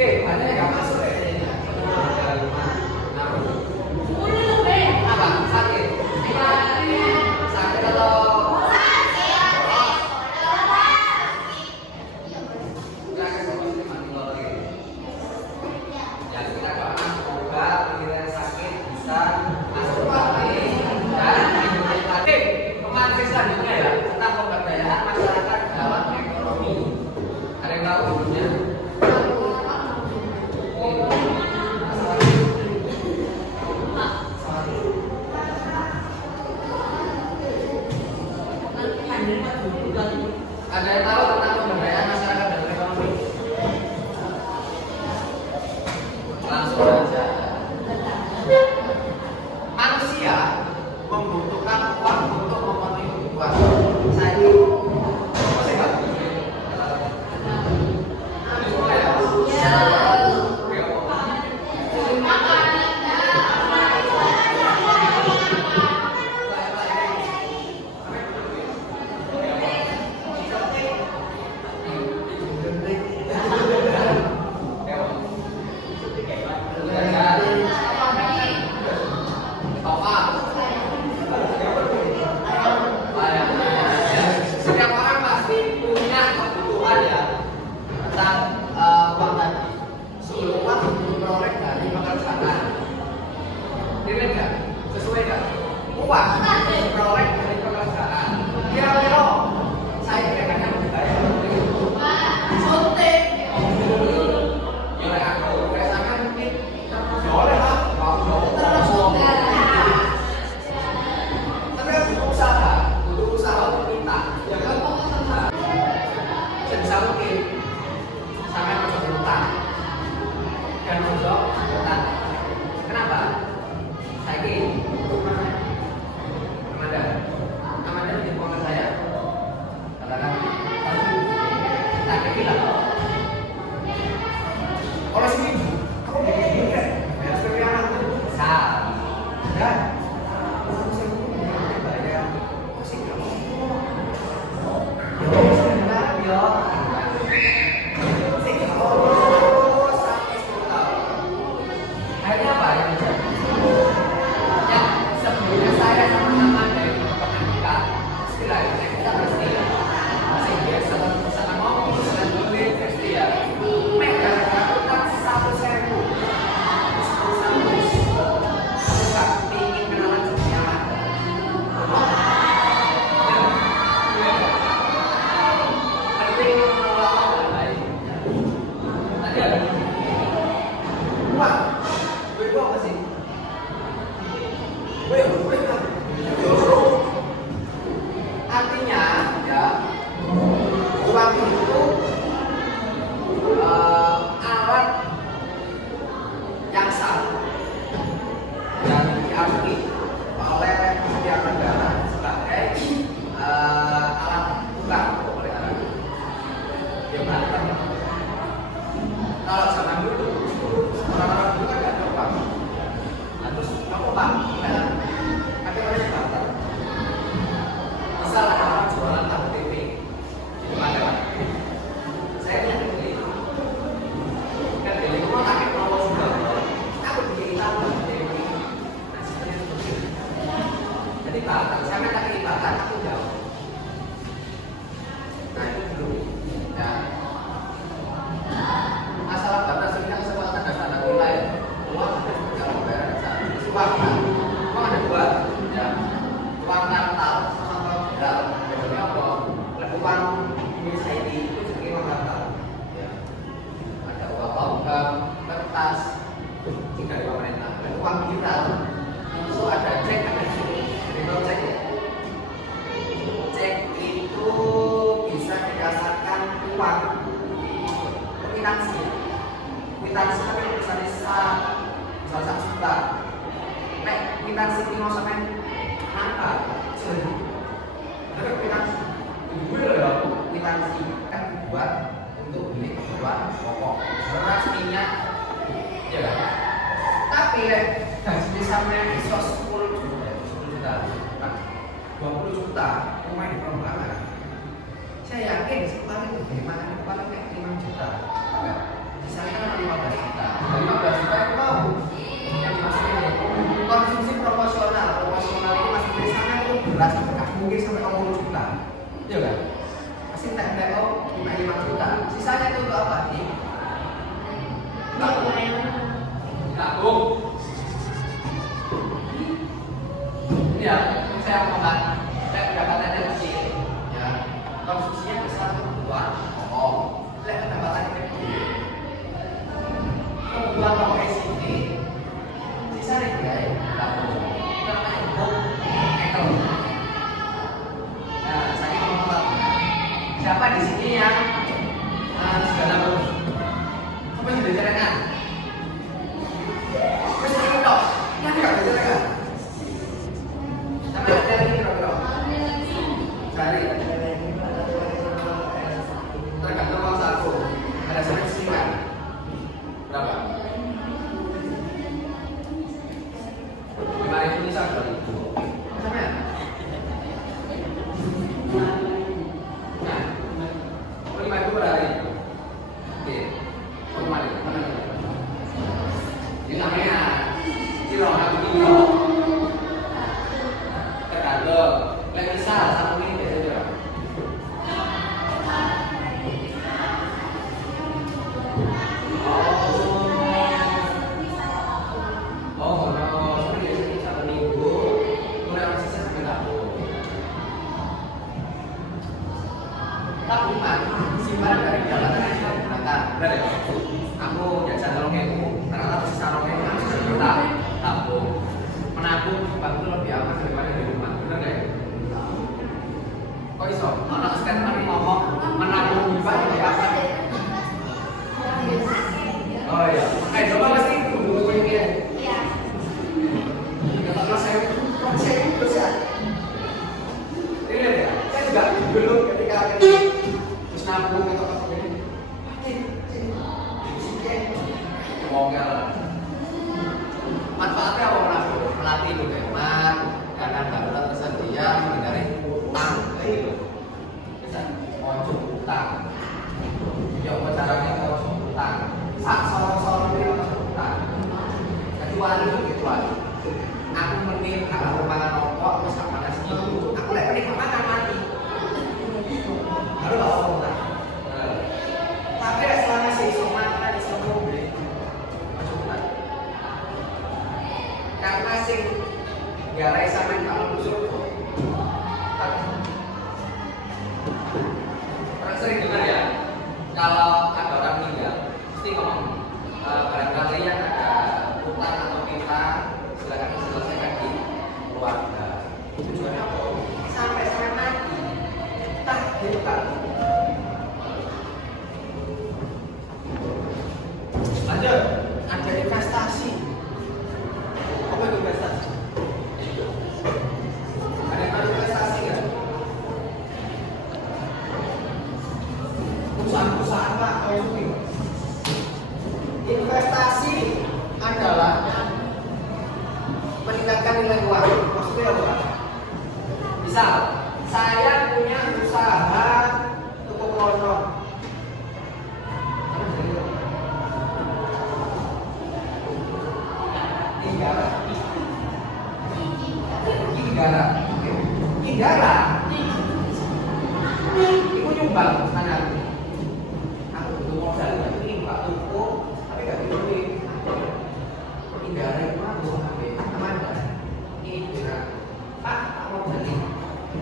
Oke, ada yang nggak masuk ya? Apa? Sakit? Sakit atau? Ya kita doakan semoga pikiran sakit bisa masuk lagi dan oke, materi selanjutnya ya tentang pemberdayaan masyarakat dalam ekonomi. Ada yang tahu judulnya? Ada yang tahu tentang pemberdayaan masyarakat dalam ekonomi? Langsung aja. Manusia membutuhkan uang untuk memenuhi kebutuhan. Saya ini masih nggak? Setiap orang pasti punya kebutuhan ya tentang uang tadi. Sebelum uang diperoleh dari pekerjaan, ini enggak sesuai nggak? Uang diperoleh dari pekerjaan. Kira-kira saya kira-kira dibayar suntik. Boleh aku, kayak sama mungkin. Boleh lah, mau tapi kan butuh usaha untuk minta, ya kan? Sebisa mungkin sampai masuk hutang dan masuk hutang. Kenapa? Saya ini Amanda di pondok saya. Katakan, tak kira. Oleh seminggu, kamu begini kan? Ya seperti anak itu. Salah, ya. Akhirnya apa yang terjadi? Ya, sebelumnya saya sama-sama dari pendidikan, istilahnya kita pasti sehingga sama ngomong, sama beli pasti ya. Mereka lakukan 1.000, 10.000. Aku nggak ingin kenalan dunia ada. Penting mengelola dan lain. Tadi ada uang. Gue apa sih? Gue kan. Artinya ya uang itu alat yang sah dan diakui oleh setiap negara sebagai alat tukar oleh anak. Ya benar. Kalau zaman dulu orang-orang dulu kan nggak ada uang. Nah, terus kamu pak, tapi mereka barter. Misal ada orang jualan tahu tempe di mana? Saya punya tempe. Kan tempe itu mau pakai promo juga. Aku bikin tahu tempe. Nah, sistemnya seperti itu. Jadi barter, saya minta ke barter, aku jauh. Nah itu dulu. Ya. Masalah barter sebenarnya sebuah tanda nilai. Uang ada kalau bayar uang ada dua ya, uang rental sama modal. Bedanya apa? Uang Indonesia ini itu sebagai uang rental ya. Ada uang logam, kertas jika di pemerintah, dan uang digital itu ada cek, ada digital cek ya. Cek itu bisa didasarkan uang kwitansi. Kwitansi tapi misalnya misal 1 juta. Nek kwitansi ini mau sampai angka jadi ada kwitansi gue loh kwitansi kan buat untuk beli kebutuhan pokok beras minyak ya kan. Tapi gaji sampai 10 juta 20 juta rumah di perumahan. Saya yakin sekolah itu bagaimana paling kayak 5 juta. Misalnya kan 50 juta. Sisanya itu untuk apa? Tabung. Ini ya, saya ngomong pendapatannya kecil, ya. Konsumsinya besar kebutuhan pokok. Pendapatannya kecil. Kebutuhan pokok SIP. Sisa nih ya, tabung. Itu namanya book ekel. Nah, saya ngomong siapa di sini yang sudah nabung? Siapa yang sudah celengan? Terus ini dong, nanti nggak bisa celengan. Sampai ada lagi kira-kira. Cari. Tergantung uang saku. Ada seleksi kan? Berapa? 5.000 misal 2.000. Sampai? Nah, 5.000 per hari. Oke. Kemana? Ini namanya kilo. Tergantung. Lek misal satu ini biasa berapa? Oh, no. Biasanya 1 minggu. Mulai orang sisa sampai tabung. Tabungan simpanan dari jabatan yang sudah digunakan. Benar ya? Aku jajan rongekku, ternyata sisa rongekku kan sudah juta. Tabung. Menabung di bank itu lebih aman daripada di rumah. Benar nggak ya? Kok iso? Anak statement ngomong menabung di bank lebih aman. Oh iya. Coba pasti buku ini ya. Iya. Kalau saya terus ya. Ini lihat ya. Saya juga dulu ketika terus nabung atau apa ini. Ngomel. Manfaatnya apa menabung? Melatih itu hemat, karena darurat tersedia, menghindari utang. Itu bisa ojo utang. Ya apa caranya ojo utang? Sak sorong-sorong itu ojo utang. Kecuali aku menir kalau makan rokok terus gak panas itu. Aku lek menik makan mati. Baru bawa utang. Tapi selama sih makan di semua beli. Ojo utang. Karena sing garai sampean kalau musuh orang sering dengar ya kalau ada orang meninggal pasti ngomong barangkali yang ada utang atau piutang silakan diselesaikan di keluarga. Tujuannya apa? Sampai mati tak diutang. Lanjut, ada investasi. Apa itu investasi? Ada yang tahu investasi nggak? Perusahaan apa? Investasi adalah meningkatkan nilai uang. Maksudnya apa? Misal, saya punya usaha toko kelontong. Indara itu nyumbang sana aku butuh modal ini buka toko tapi gak duit. Indara itu aku sampai aman kan ini benar pak mau beli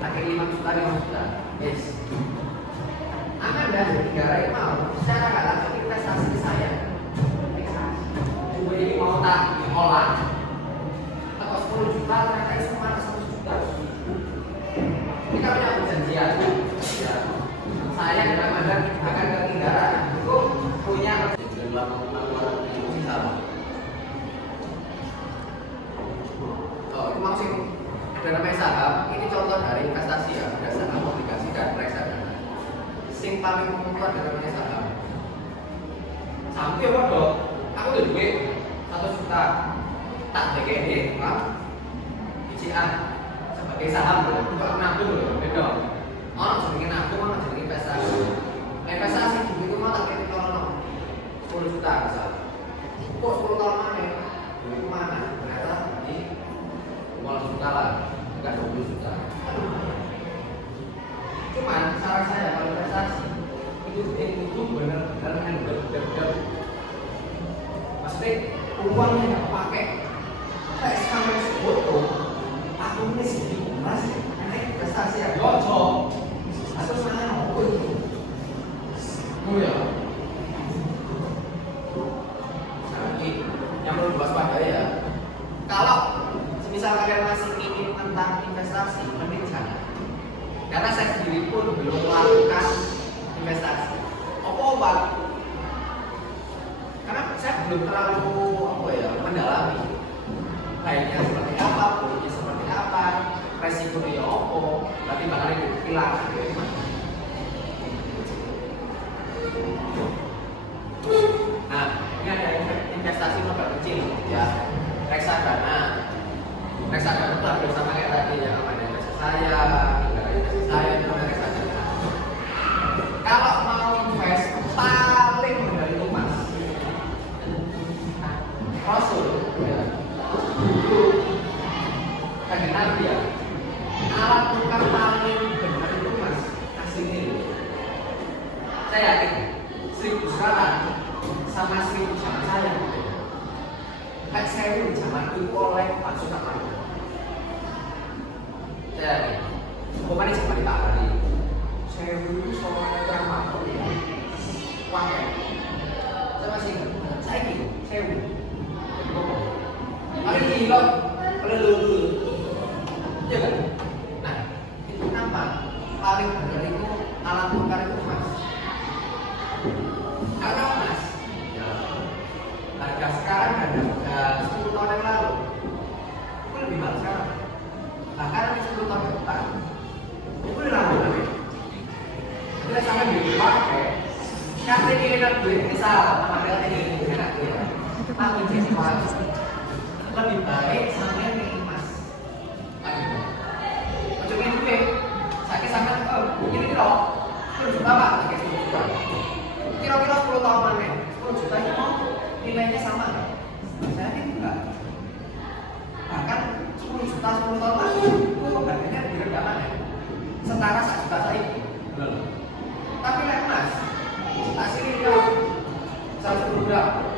pakai 5 juta yes aman dah. Indara itu mau secara gak langsung investasi ke saya coba ini mau tak diolah atau 10 juta ternyata itu cuma 1 juta. Kita punya perjanjian ya. Saya dengan Anda akan ke Tinggara itu punya perjanjian laporan ini sama. Oh, itu maksud ada namanya saham. Ini contoh dari investasi ya. Ada saham, obligasi dan reksadana. Sing paling umum ada namanya saham. Saham itu apa dong? Aku udah duit 1 juta. Tak DKD, Pak. BCA sebagai saham loh, kalau nabung loh, beda. Orang jenenge nabung, orang jenenge investasi. Investasi duit itu malah tak kalau 10 juta misal. Kok 10 tahun mana? Duit itu mana? Ternyata di 15 juta lah, bukan 20 juta. Cuman saran saya kalau investasi itu itu benar-benar handal, maksudnya uangnya nggak pakai kayak sampai foto aku ini sedih mas karena investasi yang cocok atau mana aku itu ya lagi yang perlu diwaspadai ya kalau misal kalian masih ingin tentang investasi mending jangan karena saya sendiri pun belum melakukan investasi obat karena saya belum terlalu mendalami baiknya seperti apa, buruknya seperti apa, resikonya apa, nanti bakal hilang. Nah, ini ada investasi modal kecil, ya, reksadana. Reksadana itu hampir sama kayak tadi ya, apa ada investasi saya, itu reksadana. Kalau mau invest paling benar itu mas, Rasul, ya. Kanjeng Nabi ya, alat tukar paling benar itu mas aslinya itu. Saya yakin 1000 sekarang sama 1000 sama saya. Kan saya di zaman itu oleh Pak Soekarno. Saya yakin, pokoknya cuma ditawari. Saya dulu soalnya drama, wah ya. Saya masih ingat, saya gitu, saya dulu. Hari ini kok pelulu, ya kan? Nah, itu kenapa? Paling benar itu alat tukar itu mas. Karena mas, ya, harga sekarang dan harga 10 tahun yang lalu itu lebih mahal sekarang. Bahkan 10 tahun ke depan itu lebih lama lagi. Kita sampai dipakai. Kasih kiriman duit misal, padahal ini enak duit. Aku jadi mas. Lebih baik sampai nih mas. Macamnya duit, saya sampai ini loh, 10 juta pak, 10 juta. Kira-kira 10 tahun mana? 10 juta itu mau nilainya sama nggak? Saya ini enggak. Bahkan 10 juta 10 tahun lagi itu harganya lebih rendah mana? Setara 1 juta saya ini. Tapi lihat mas, tak sini dia 1 gram.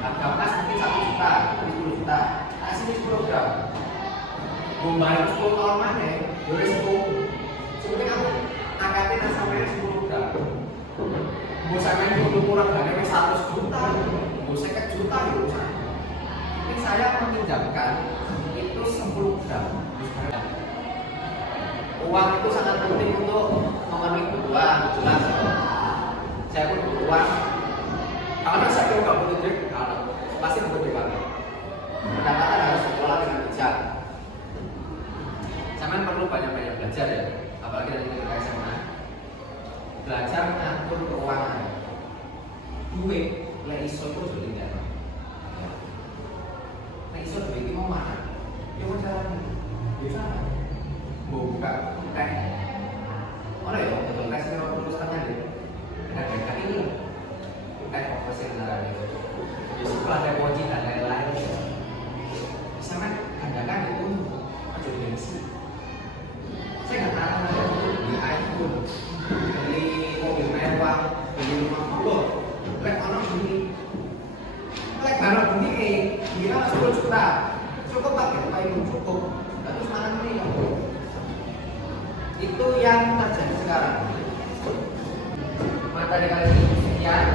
Harga emas mungkin 1 juta, 10 juta. Nah sini 10 gram. Gombalan 10 tahun mana? Boleh 10. Seperti kamu angkatin sampai 10 gram. Mau sampai 20 kurang dari 100 juta, mau 50 juta ya. Ini saya meminjamkan itu 10 gram. Uang itu sangat penting untuk memenuhi kebutuhan, jelas. Saya pun butuh uang. Karena saya nggak butuh duit, pasti butuh duit. Pendapatan harus dikelola dengan bijak. Sampai perlu banyak-banyak belajar ya, apalagi dari ketika SMA. Belajar mengatur keuangan. Duit, lek iso itu sudah tidak. Lek iso duit itu mau mana? Ya mau jalan, bisa. Mau buka teh. Mana ya? Betul teh sih orang lulus tengah deh. Ada kali ini. Fokus yang lain di sekolah ada wajib dan lain-lain sama kadang-kadang itu macam gengsi saya nggak tahu ada beli iPhone beli mobil mewah beli rumah pulau lek orang beli dia 10 juta cukup pakai payung cukup terus mana ini itu yang terjadi sekarang materi kali ini sekian